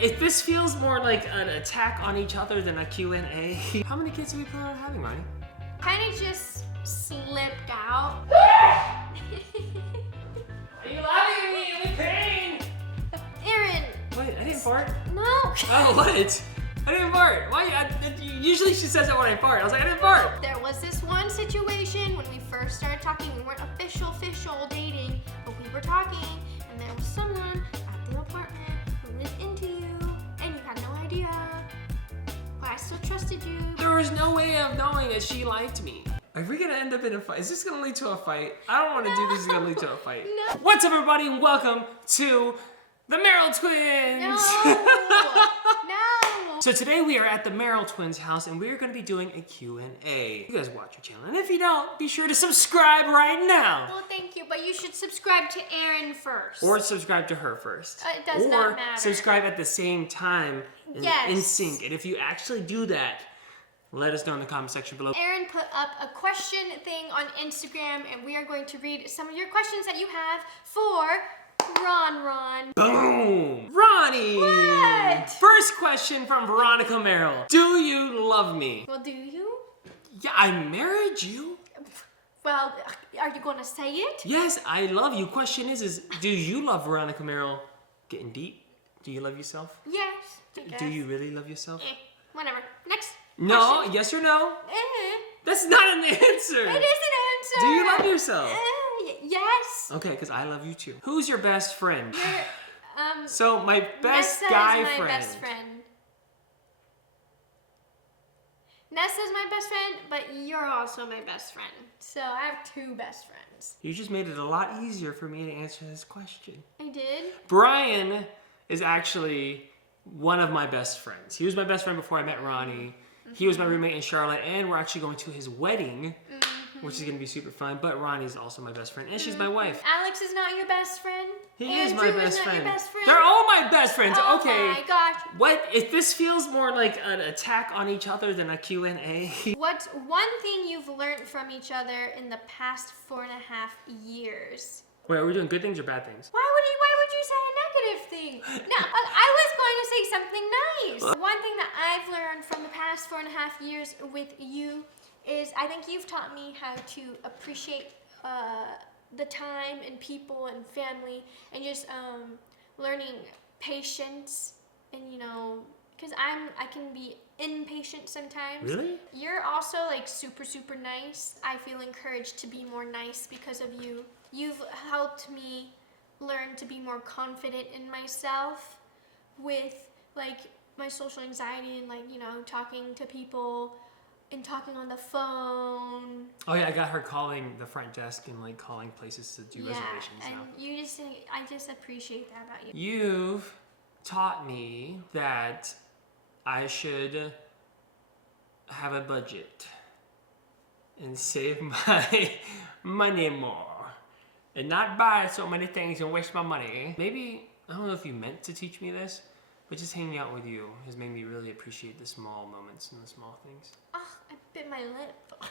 if this feels more like an attack on each other than a Q&A. How many kids do we plan on having, Ronnie? Kind of just slipped out. Are you laughing at me? I'm in pain! Aaron! Wait, I didn't fart? No! Oh, what? I didn't fart. Why? Usually she says that when I fart. I was like, I didn't fart. There was this one situation when we first started talking. We weren't official dating, but we were talking, and there was someone at the apartment who was into you, and you had no idea. But I still trusted you. There was no way of knowing that she liked me. Are we gonna end up in a fight? Is this gonna lead to a fight? I don't wanna do this, is gonna lead to a fight. No. What's up, everybody, and welcome to the Merrill Twins. No! So today we are at the Merrill Twins' house, and we are gonna be doing a Q&A. You guys watch our channel, and if you don't, be sure to subscribe right now. Well, thank you, but you should subscribe to Aaron first. Or subscribe to her first. It does not matter. Or subscribe at the same time in sync. And if you actually do that, let us know in the comment section below. Aaron put up a question thing on Instagram, and we are going to read some of your questions that you have for Ron. Boom! Ronnie! What? First question from Veronica Merrill. Do you love me? Well, do you? Yeah, I married you. Well, are you going to say it? Yes, I love you. Question is do you love Veronica Merrill? Getting deep. Do you love yourself? Yes. I guess. Do you really love yourself? Whatever. Next. No, question. yes or no? Eh. That's not an answer. It is an answer. Do you love yourself? Yes. Okay, because I love you too. Who's your best friend? So my best Nessa guy is my friend. best friend. Nessa's my best friend, but you're also my best friend. So I have two best friends. You just made it a lot easier for me to answer this question. I did? Brian is actually one of my best friends. He was my best friend before I met Ronnie. He was my roommate in Charlotte, and we're actually going to his wedding, which is going to be super fun. But Ronnie's also my best friend, and she's my wife. Alex is not your best friend? He is Andrew my best not friend. Your best friend. They're all my best friends. Oh Okay. my gosh. What if this feels more like an attack on each other than a Q&A? What's one thing you've learned from each other in the past 4.5 years? Wait, are we doing good things or bad things? Why would you say a negative thing? No, I was going to say something nice. One thing that I've learned from the past 4.5 years with you is I think you've taught me how to appreciate the time and people and family, and just learning patience, and because I can be impatient sometimes. Really? You're also like super nice. I feel encouraged to be more nice because of you. You've helped me learn to be more confident in myself with like my social anxiety and talking to people and talking on the phone. Oh yeah, I got her calling the front desk and like calling places to do reservations and now. I just appreciate that about you. You've taught me that I should have a budget and save my money more and not buy so many things and waste my money. Maybe, I don't know if you meant to teach me this, but just hanging out with you has made me really appreciate the small moments and the small things. Oh, I bit my lip.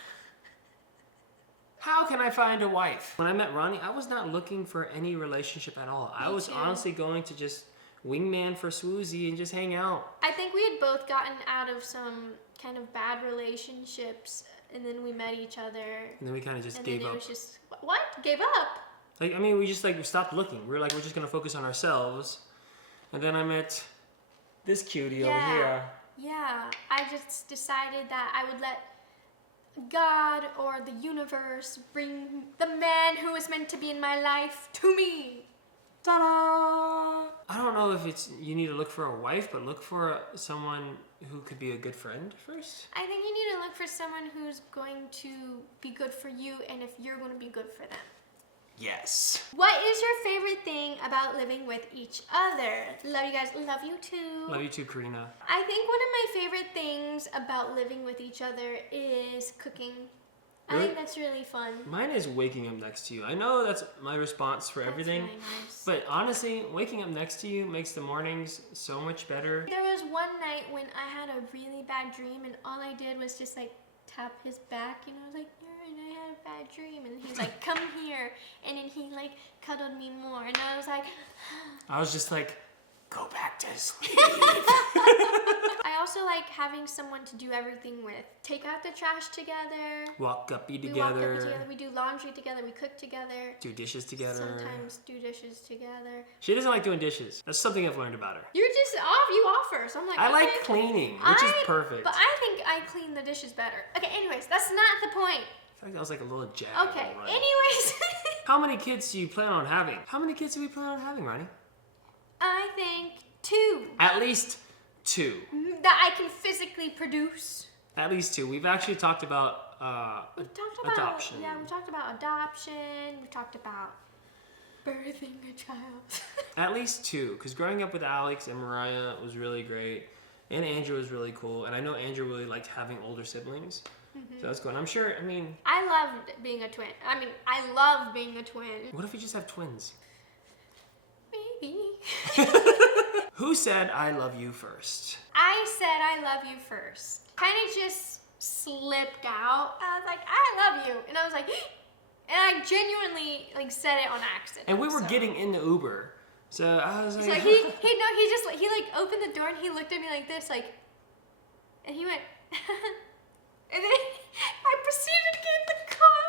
How can I find a wife? When I met Ronnie, I was not looking for any relationship at all. I was honestly going to just wingman for Swoozy and just hang out. I think we had both gotten out of some kind of bad relationships, and then we met each other. And then we kind of just gave up. And then it was just, what? Gave up? Like, I mean, we just like stopped looking. We were like, we're just gonna focus on ourselves. And then I met this cutie over here. Yeah, I just decided that I would let God or the universe bring the man who is meant to be in my life to me. Ta-da! I don't know if you need to look for a wife, but look for someone who could be a good friend first. I think you need to look for someone who's going to be good for you, and if you're going to be good for them. Yes. What is your favorite thing about living with each other? Love you guys. Love you too. Love you too, Karina. I think one of my favorite things about living with each other is cooking. Really? I think that's really fun. Mine is waking up next to you. I know that's my response for everything. Really nice. But honestly, waking up next to you makes the mornings so much better. There was one night when I had a really bad dream, and all I did was just like tap his back, and I was like, Aaron, I had a bad dream. And he's like, come here. And then he like cuddled me more. And I was like, I was just like, go back to sleep. I also like having someone to do everything with. Take out the trash together. Walk Guppy We walk together. up together. We do laundry together. We cook together. Do dishes together. Sometimes do dishes together. She doesn't like doing dishes. That's something I've learned about her. You're just off. You offer. So I'm like, I like okay. cleaning, which is perfect. But I think I clean the dishes better. Okay, anyways, that's not the point. I feel like that was like a little jab. Okay, right? anyways. How many kids do you plan on having? How many kids do we plan on having, Ronnie? I think 2. At least 2. That I can physically produce. At least 2. We've actually talked about, We've talked about adoption. Yeah, we talked about adoption. We talked about birthing a child. At least 2, because growing up with Alex and Mariah was really great, and Andrew was really cool, and I know Andrew really liked having older siblings, so that's cool. And I'm sure, I mean... I loved being a twin. I love being a twin. What if we just have twins? Maybe. Who said I love you first? I said I love you first. Kind of just slipped out. I was like, I love you. And I was like, and I genuinely like said it on accident. And we were getting in the Uber, so I was like... So he opened the door and he looked at me like this, like, and he went, and then I proceeded to get in the car.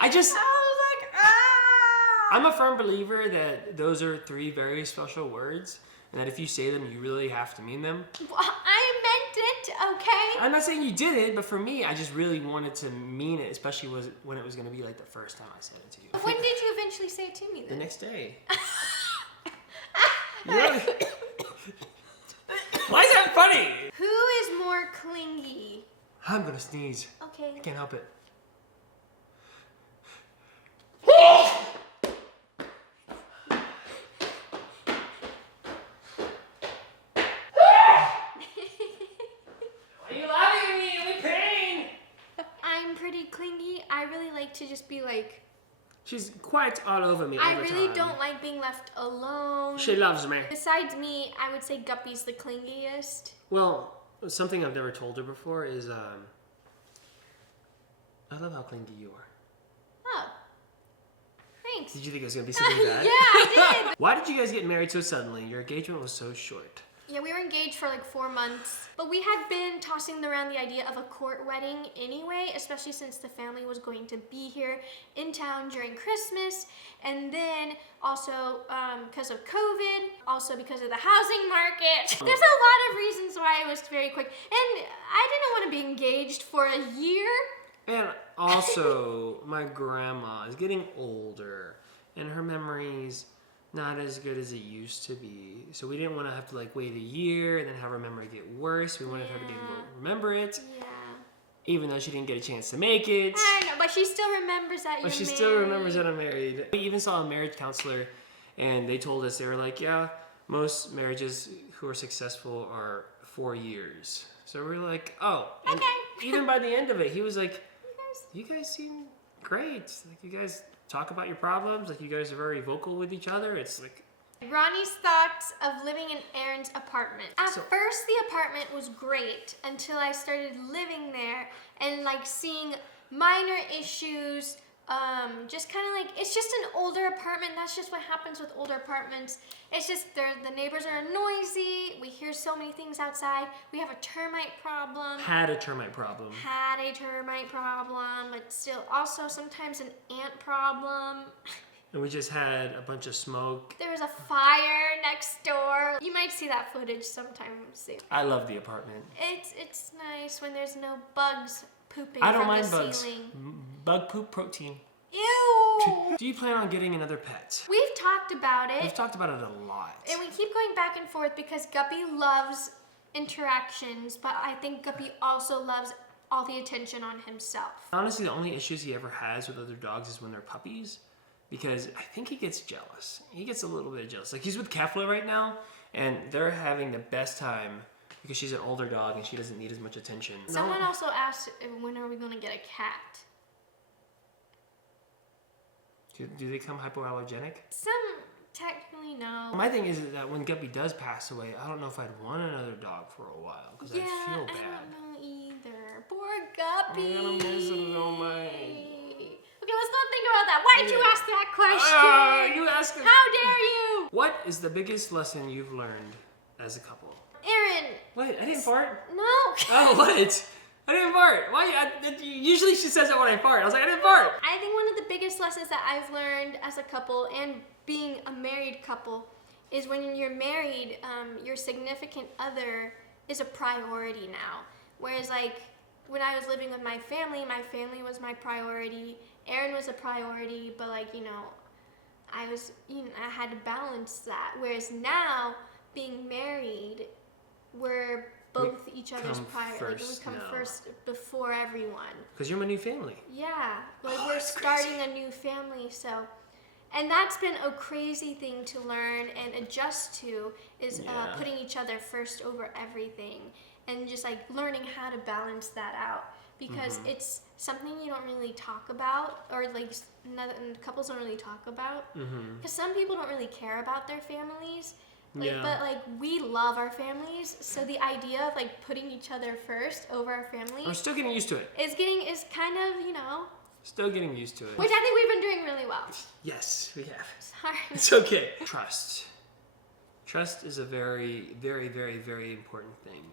I was like, ah! I'm a firm believer that those are 3 very special words, and that if you say them, you really have to mean them. Well, I meant it, okay? I'm not saying you did it, but for me, I just really wanted to mean it, especially when it was going to be like the first time I said it to you. When did you eventually say it to me then? The next day. Really? Why is that funny? Who is more clingy? I'm going to sneeze. Okay. I can't help it. Clingy. I really like to just be like... She's quite all over me all the time. I really don't like being left alone. She loves me. Besides me, I would say Guppy's the clingiest. Well, something I've never told her before is, I love how clingy you are. Oh. Thanks. Did you think it was going to be something bad? Yeah, I did. Why did you guys get married so suddenly? Your engagement was so short. Yeah, we were engaged for like 4 months. But we had been tossing around the idea of a court wedding anyway, especially since the family was going to be here in town during Christmas. And then also because of COVID, also because of the housing market. There's a lot of reasons why it was very quick. And I didn't want to be engaged for a year. And also, my grandma is getting older, and her memory's not as good as it used to be. So we didn't want to have to like wait a year and then have her memory get worse. We wanted her to be able to remember it. Yeah. Even though she didn't get a chance to make it. I know, but she still remembers that you're married. But she still remembers that I'm married. We even saw a marriage counselor, and they told us, they were like, yeah, most marriages who are successful are 4 years. So we're like, oh. And okay. Even by the end of it, he was like, you guys seem great. Like, you guys talk about your problems. Like, you guys are very vocal with each other. It's like... Ronnie's thoughts of living in Aaron's apartment. At first, the apartment was great until I started living there and like seeing minor issues. Just kind of like, it's just an older apartment. That's just what happens with older apartments. It's just the neighbors are noisy. We hear so many things outside. We have a termite problem. Had a termite problem, but still also sometimes an ant problem. And we just had a bunch of smoke. There was a fire next door. You might see that footage sometime soon. I love the apartment. It's nice when there's no bugs pooping I don't from mind the bugs. ceiling. Bug poop protein. Ew! Do you plan on getting another pet? We've talked about it. We've talked about it a lot. And we keep going back and forth because Guppy loves interactions, but I think Guppy also loves all the attention on himself. Honestly, the only issues he ever has with other dogs is when they're puppies. Because I think he gets jealous. He gets a little bit jealous. Like, he's with Kefla right now, and they're having the best time because she's an older dog and she doesn't need as much attention. Someone also asked, when are we going to get a cat? Do they come hypoallergenic? Some technically no. My thing is that when Guppy does pass away, I don't know if I'd want another dog for a while because I'd feel bad. I don't know either. Poor Guppy. I'm gonna miss him so much. Okay, let's not think about that. Why did you ask that question? You asked him. How dare you? What is the biggest lesson you've learned as a couple. Aaron. What? I didn't fart? No. Oh, what? I didn't fart. Why? Usually she says it when I fart. I was like, I didn't fart. I think one of the biggest lessons that I've learned as a couple and being a married couple is when you're married, your significant other is a priority now. Whereas like when I was living with my family was my priority. Aaron was a priority, but like, you know, I had to balance that. Whereas now, being married, we're both each other's priority. Like we come first before everyone. Because you're my new family. Yeah, like we're starting a new family, so. And that's been a crazy thing to learn and adjust to is putting each other first over everything and just like learning how to balance that out because it's something you don't really talk about or like couples don't really talk about because some people don't really care about their families. Like, but like we love our families, so the idea of like putting each other first over our family. I'm still getting used to it. Is kind of, you know. Still getting used to it. Which I think we've been doing really well. Yes, we have. Sorry. It's okay. Trust. Trust is a very, very, very, very important thing.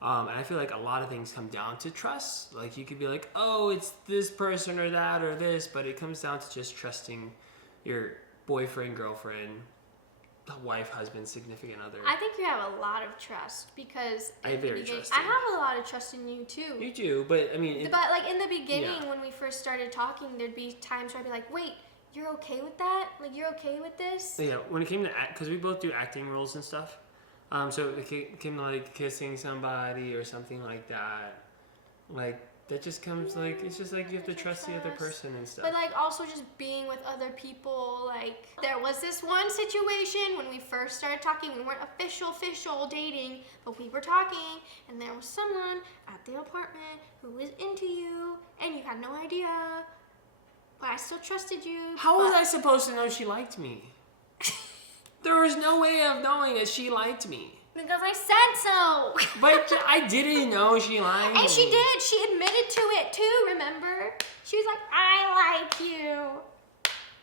And I feel like a lot of things come down to trust. Like you could be like, oh, it's this person or that or this, but it comes down to just trusting your boyfriend, girlfriend, wife, husband, significant other. I think you have a lot of trust because I have a lot of trust in you too. You do, but I mean, but like in the beginning when we first started talking, there'd be times where I'd be like, wait, you're okay with that? Like you're okay with this? Yeah, when it came to because we both do acting roles and stuff. So it came to like kissing somebody or something like that. Like that just comes like it's just like you have to trust the other person and stuff. But like also just being with other people. Like there was this one situation when we first started talking. We weren't official dating, but we were talking, and there was someone at the apartment who was into you, and you had no idea. But I still trusted you. How was I supposed to know she liked me? There was no way of knowing that she liked me. Because I said so. But I didn't know she liked me. And she did. She admitted to it too, remember? She was like, I like you.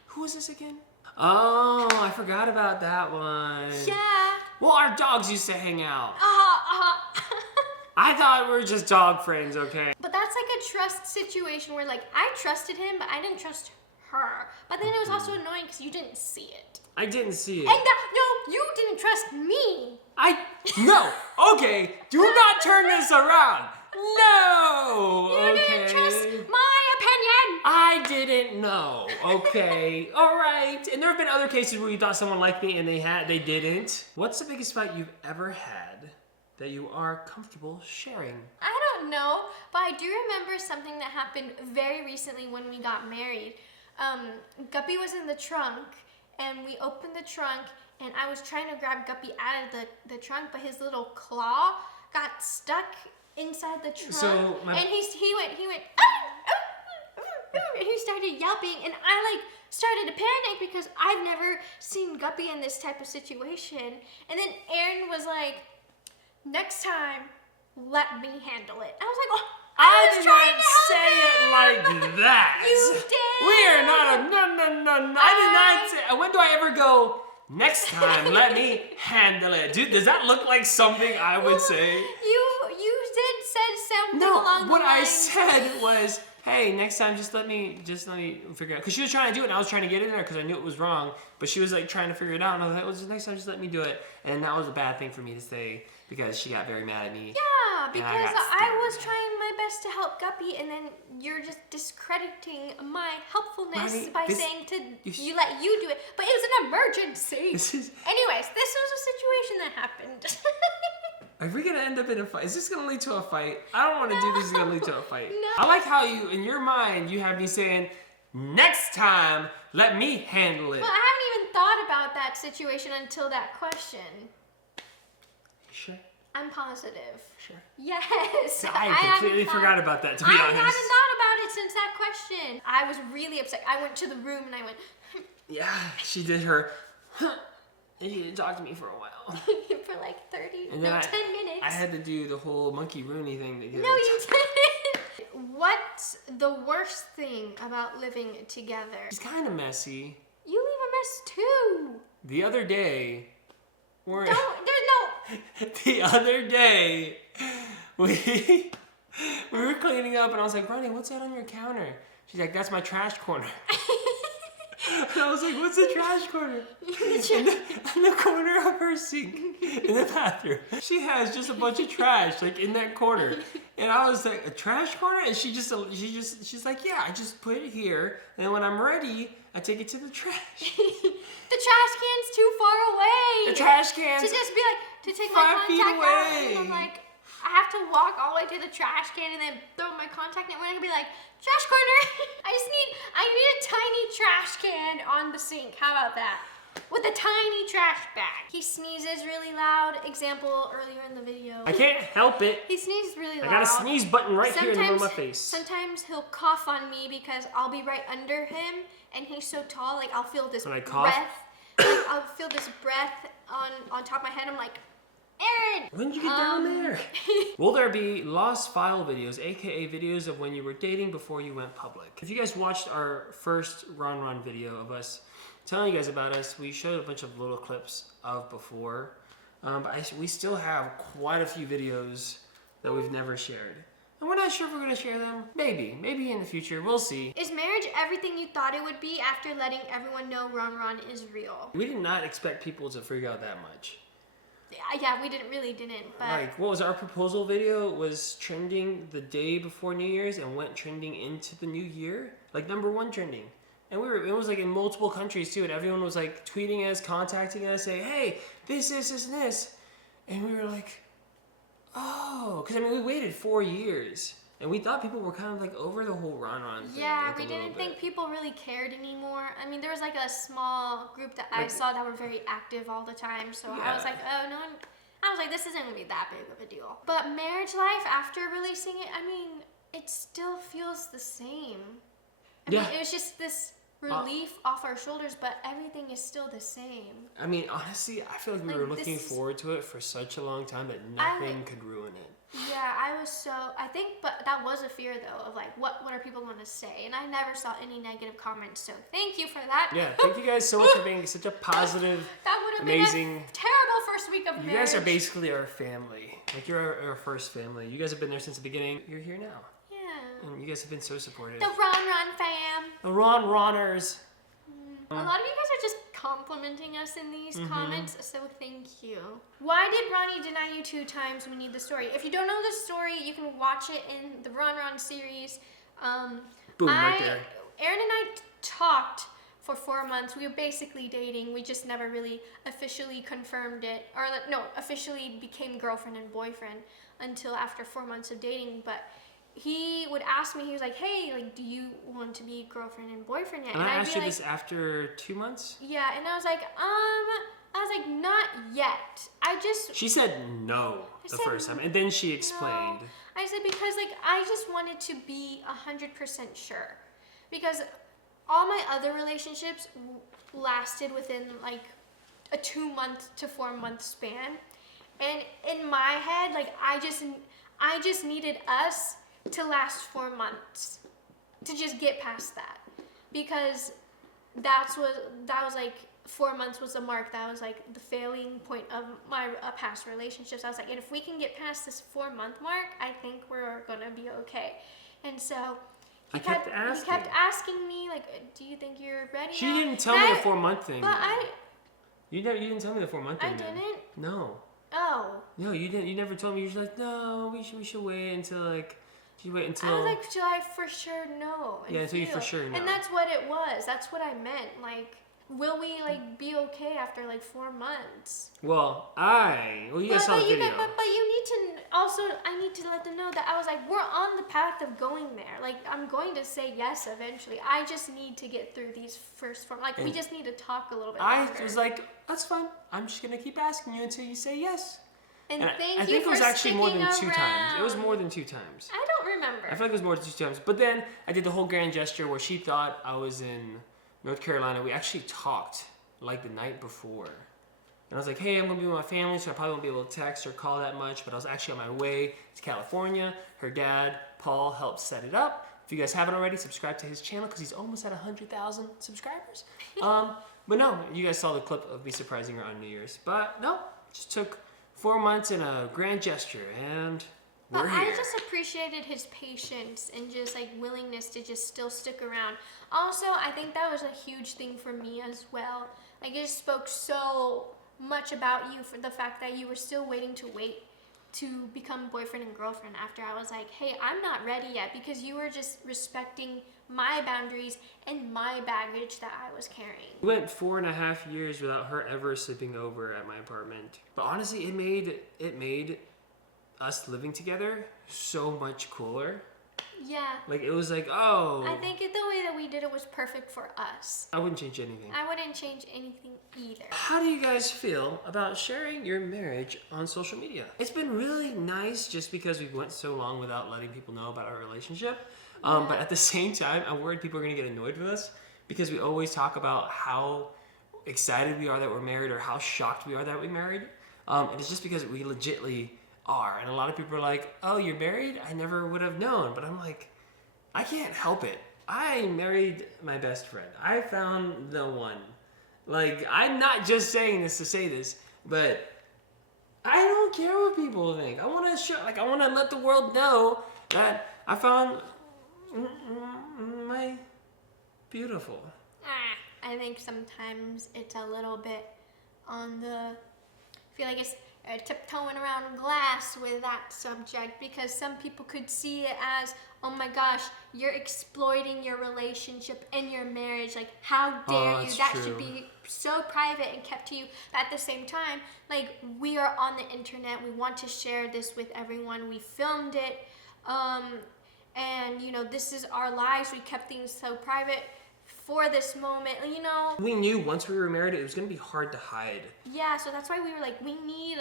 Who was this again? Oh, I forgot about that one. Yeah. Well, our dogs used to hang out. I thought we were just dog friends, okay? But that's like a trust situation where like I trusted him, but I didn't trust her. But then it was also annoying because you didn't see it. I didn't see it. And no, you didn't trust me. No. Okay, do not turn this around. No. You didn't trust my opinion. I didn't know. Okay. All right. And there have been other cases where you thought someone liked me and they didn't. What's the biggest fight you've ever had that you are comfortable sharing? I don't know, but I do remember something that happened very recently when we got married. Guppy was in the trunk, and we opened the trunk, and I was trying to grab Guppy out of the trunk, but his little claw got stuck inside the trunk. So and he went, and he started yelping, and I like started to panic because I've never seen Guppy in this type of situation. And then Aaron was like, next time, let me handle it. I was like, oh. I did not say it like that. You did. We are not no. I did not say. When do I ever go? Next time, let me handle it. Dude, does that look like something I would say? You did said something along the lines. What I said was, hey, next time, just let me figure it out. Because she was trying to do it, and I was trying to get in there because I knew it was wrong. But she was like trying to figure it out, and I was like, well, just next time, just let me do it. And that was a bad thing for me to say because she got very mad at me. Yeah, because I was trying my best to help Guppy, and then you're just discrediting my helpfulness by saying you let you do it. But it was an emergency. Anyways, this was a situation that happened. Are we gonna end up in a fight? Is this gonna lead to a fight? I don't want to do this. Is gonna lead to a fight. No. I like how you, in your mind, you have me saying, "Next time, let me handle it." Well, I haven't even thought about that situation until that question. Sure. I'm positive. Sure. Yes. I completely forgot about that, to be honest. I haven't thought about it since that question. I was really upset. I went to the room and I went. Yeah, she did her. And she didn't talk to me for a while. For like 10 minutes. I had to do the whole monkey Rooney thing. No, you didn't. What's the worst thing about living together? It's kind of messy. You leave a mess too. The other day, There's no. the other day, we were cleaning up, and I was like, Ronnie, what's that on your counter? She's like, that's my trash corner. And I was like, what's the trash corner? in the corner of her sink in the bathroom. She has just a bunch of trash like in that corner. And I was like, a trash corner? And she's like, yeah, I just put it here. And then when I'm ready, I take it to the trash. The trash can's too far away. The trash can's to just be like, to take 5 my feet contact out, away. and I'm like, I have to walk all the way to the trash can and then throw my contact in. And I can be like, trash corner. I need a tiny trash can on the sink. How about that? With a tiny trash bag. He sneezes really loud. Example earlier in the video. I can't help it. He sneezes really loud. I got a sneeze button right here in the middle of my face. Sometimes he'll cough on me because I'll be right under him and he's so tall. Like I'll feel this When I cough? breath. I'll feel this breath on top of my head. I'm like, Aaron! When did you get down there? Will there be lost file videos, aka videos of when you were dating before you went public? If you guys watched our first Ron video of us telling you guys about us, we showed a bunch of little clips of before. But we still have quite a few videos that we've never shared. And we're not sure if we're going to share them. Maybe in the future. We'll see. Is marriage everything you thought it would be after letting everyone know Ron is real? We did not expect people to freak out that much. Yeah, we didn't, but... Like, what was our proposal video was trending the day before New Year's and went trending into the new year? Like, #1 trending. And it was like in multiple countries too, and everyone was like tweeting us, contacting us, saying, hey, this, and this. And we were like, oh, because I mean, we waited 4 years. And we thought people were kind of like over the whole Ron thing. Yeah, like we didn't think people really cared anymore. I mean, there was like a small group that I saw that were very active all the time. So Yeah. I was like, oh, no one... I was like, this isn't going to be that big of a deal. But marriage life, after releasing it, I mean, it still feels the same. I mean, it was just this relief off our shoulders, but everything is still the same. I mean, honestly, I feel like we were looking forward to it for such a long time that nothing could ruin it. Yeah, but that was a fear though, of like, what are people going to say? And I never saw any negative comments, so thank you for that. Yeah, thank you guys so much for being such a positive, that would have amazing, been a terrible first week of marriage. You guys are basically our family. Like, you're our first family. You guys have been there since the beginning. You're here now. Yeah. And you guys have been so supportive. The Ron fam. The Roners. A lot of you guys are just complimenting us in these comments, so thank you. Why did Ronnie deny you 2 times? We need the story. If you don't know the story, you can watch it in the Ron series. Boom, right there. Aaron and I talked for 4 months. We were basically dating. We just never really officially confirmed it. Or no, officially became girlfriend and boyfriend until after 4 months of dating. But he would ask me, he was like, hey, like, do you want to be girlfriend and boyfriend yet? And I I'd asked be you like, this after 2 months? Yeah, and I was like, not yet. She said no the first time, and then she explained. No. I said, because, like, I just wanted to be 100% sure. Because all my other relationships lasted within, like, a 2-month to 4-month span. And in my head, like, I just needed us to last 4 months to just get past that, because that was like 4 months was the mark. That was like the failing point of my past relationships. I was like, and if we can get past this 4-month mark, I think we're gonna be okay. And so he kept asking me, like, do you think you're ready? She now? didn't tell me the 4-month thing. But you didn't tell me the 4-month thing. I didn't. No. Oh. No, you didn't. You never told me. You were like, no, we should wait until like. You wait until. I was like, should I for sure know? Yeah, until you for sure know. And that's what it was. That's what I meant. Like, will we like be okay after like 4 months? Well, you guys saw the video. But you need to also. I need to let them know that I was like, we're on the path of going there. Like, I'm going to say yes eventually. I just need to get through these first 4. Like, we just need to talk a little bit. I was like, that's fine. I'm just gonna keep asking you until you say yes. And I think it was actually more than 2 times. It was more than 2 times. I don't remember. I feel like it was more than 2 times. But then I did the whole grand gesture where she thought I was in North Carolina. We actually talked like the night before. And I was like, hey, I'm going to be with my family, so I probably won't be able to text or call that much. But I was actually on my way to California. Her dad, Paul, helped set it up. If you guys haven't already, subscribe to his channel because he's almost at 100,000 subscribers. But no, you guys saw the clip of me surprising her on New Year's. But no, just took 4 months in a grand gesture, and we're But here. I just appreciated his patience and just like willingness to just still stick around. Also, I think that was a huge thing for me as well. Like it just spoke so much about you for the fact that you were still waiting to become boyfriend and girlfriend after I was like, hey, I'm not ready yet, because you were just respecting my boundaries and my baggage that I was carrying. We went 4.5 years without her ever sleeping over at my apartment. But honestly, it made us living together so much cooler. Yeah. Like it was like, oh. I think the way that we did it was perfect for us. I wouldn't change anything. I wouldn't change anything either. How do you guys feel about sharing your marriage on social media? It's been really nice just because we went so long without letting people know about our relationship. But at the same time, I'm worried people are going to get annoyed with us because we always talk about how excited we are that we're married or how shocked we are that we're married. And it's just because we legitly are. And a lot of people are like, oh, you're married? I never would have known. But I'm like, I can't help it. I married my best friend. I found the one. Like, I'm not just saying this to say this, but I don't care what people think. I want to show, like, I want to let the world know that I found my beautiful. I think sometimes it's a little bit on the, I feel like it's tiptoeing around glass with that subject, because some people could see it as, oh my gosh, you're exploiting your relationship and your marriage. Like, how dare you? That should be so private and kept to you. But at the same time, like, we are on the internet. We want to share this with everyone. We filmed it. And, you know, this is our lives. We kept things so private for this moment, you know. We knew once we were married, it was going to be hard to hide. Yeah, so that's why we were like, we need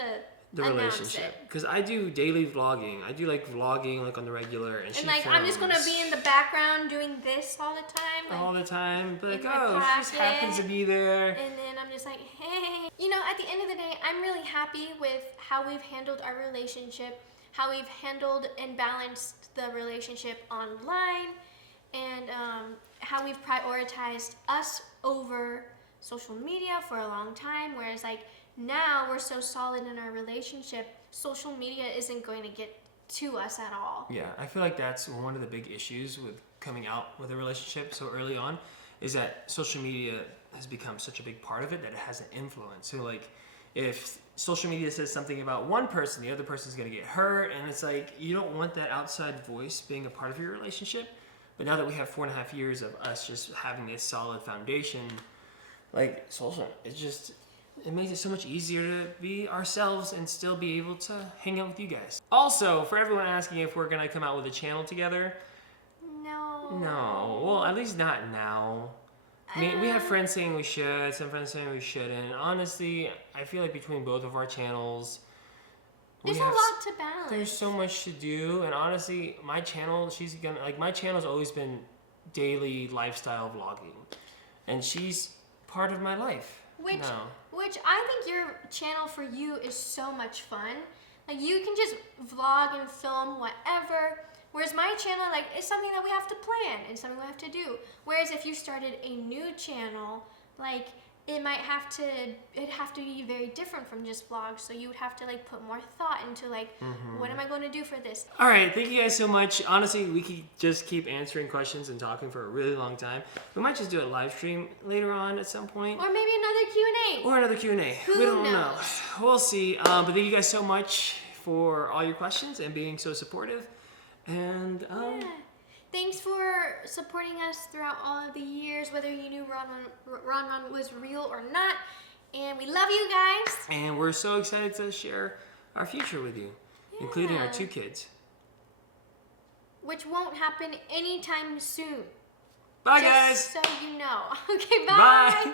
the relationship, because I do daily vlogging. I do like vlogging like on the regular, and she like films I'm just gonna be in the background doing this all the time. Like, all the time, but like, in my oh, she just happens to be there. And then I'm just like, hey. You know, at the end of the day, I'm really happy with how we've handled our relationship, how we've handled and balanced the relationship online, and how we've prioritized us over social media for a long time. Whereas like now we're so solid in our relationship, social media isn't going to get to us at all. Yeah, I feel like that's one of the big issues with coming out with a relationship so early on, is that social media has become such a big part of it that it has an influence. So like, if social media says something about one person, the other person's gonna get hurt, and it's like, you don't want that outside voice being a part of your relationship. But now that we have 4.5 years of us just having this solid foundation, like social, it makes it so much easier to be ourselves and still be able to hang out with you guys. Also, for everyone asking if we're gonna come out with a channel together, no, well, at least not now. I mean, we have friends saying we should, some friends saying we shouldn't. Honestly, I feel like between both of our channels, there's a lot to balance. There's so much to do, and honestly, my channel, my channel's always been daily lifestyle vlogging, and she's part of my life. Which I think your channel for you is so much fun. Like, you can just vlog and film whatever. Whereas my channel, like, is something that we have to plan and something we have to do. Whereas if you started a new channel, like, it'd have to be very different from just vlogs. So you would have to like put more thought into like, what am I going to do for this? All right, thank you guys so much. Honestly, we could just keep answering questions and talking for a really long time. We might just do a live stream later on at some point. Or maybe another Q&A. Or another Q&A. We don't know. We'll see. But thank you guys so much for all your questions and being so supportive. And thanks for supporting us throughout all of the years, whether you knew Ron was real or not. And we love you guys. And we're so excited to share our future with you, including our 2 kids. Which won't happen anytime soon. Bye, Just guys. so you know. Okay, bye. Bye.